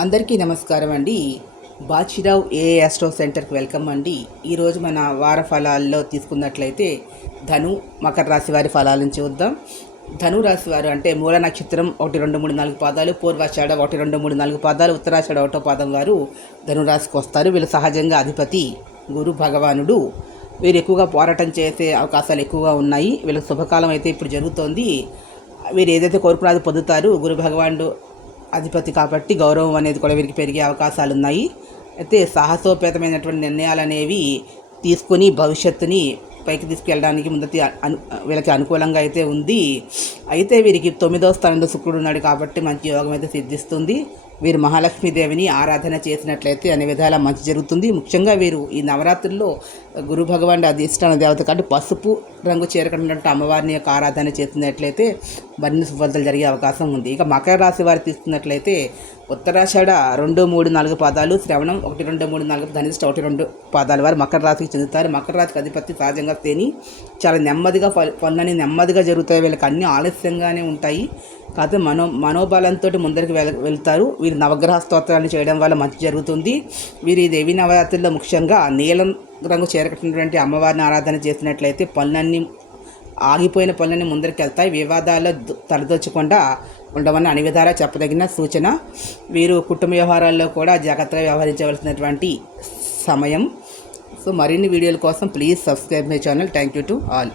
అందరికీ నమస్కారం అండి. బాచిరావు ఏ ఆస్ట్రో సెంటర్కి వెల్కమ్ అండి. ఈరోజు మన వార ఫలాల్లో తీసుకున్నట్లయితే ధను మకర రాశి వారి ఫలాలను చూద్దాం ధను రాశి వారు అంటే మూల నక్షత్రం ఒకటి రెండు మూడు నాలుగు పాదాలు పూర్వాషాఢ ఒకటి రెండు మూడు నాలుగు పాదాలు ఉత్తరాషాఢ ఒకటో పాదం వారు ధనురాశికి వస్తారు. వీళ్ళు సహజంగా అధిపతి గురు భగవానుడు. వీరు ఎక్కువగా పోరాటం చేసే అవకాశాలు ఎక్కువగా ఉన్నాయి. వీళ్ళకి శుభకాలం అయితే ఇప్పుడు జరుగుతోంది. వీరు ఏదైతే కోరుకున్నది పొందుతారు. గురు భగవానుడు అధిపతి కాబట్టి గౌరవం అనేది కూడా వీరికి పెరిగే అవకాశాలు ఉన్నాయి అయితే సాహసోపేతమైనటువంటి నిర్ణయాలు అనేవి తీసుకొని భవిష్యత్తుని పైకి తీసుకెళ్ళడానికి ముందటి అను వీళ్ళకి అనుకూలంగా అయితే ఉంది. అయితే వీరికి తొమ్మిదవ స్థానంలో శుక్రుడు ఉన్నాడు కాబట్టి మంచి యోగం అయితే సిద్ధిస్తుంది. వీరు మహాలక్ష్మీదేవిని ఆరాధన చేసినట్లయితే అనే విధాలా మంచి జరుగుతుంది. ముఖ్యంగా వీరు ఈ నవరాత్రుల్లో గురు భగవాన్ అధిష్టాన దేవత కాబట్టి పసుపు రంగు చేరకుండా అమ్మవారిని యొక్క ఆరాధన చేసినట్లయితే మరిన్ని శుభార్తలు జరిగే అవకాశం ఉంది. ఇక మకర రాశి వారు తీసుకున్నట్లయితే ఉత్తరాషాఢ రెండు మూడు నాలుగు పాదాలు శ్రవణం ఒకటి రెండు మూడు నాలుగు ధనిష్ట ఒకటి రెండు పాదాలు వారు మకర రాశికి చెందుతారు. మకర రాశికి అధిపతి సహజంగా తేని చాలా నెమ్మదిగా పనులన్నీ నెమ్మదిగా జరుగుతాయి. వీళ్ళకి అన్ని ఆలస్యం ఆలస్యంగానే ఉంటాయి. కాకపోతే మనో మనోబలంతో ముందరికి వెళ్ వెళ్తారు. వీరు నవగ్రహ స్తోత్రాలు చేయడం వల్ల మంచి జరుగుతుంది. వీరు ఈ దేవీ నవరాత్రుల్లో ముఖ్యంగా నీలం రంగు చేరకట్టినటువంటి అమ్మవారిని ఆరాధన చేసినట్లయితే పనులన్నీ ఆగిపోయిన పనులన్నీ ముందరికి వెళ్తాయి. వివాదాల్లో తలదొచ్చకుండా ఉండమని అన్ని విధాలా చెప్పదగిన సూచన. వీరు కుటుంబ వ్యవహారాల్లో కూడా జాగ్రత్తగా వ్యవహరించవలసినటువంటి సమయం. సో మరిన్ని వీడియోల కోసం please subscribe my channel. Thank you to all.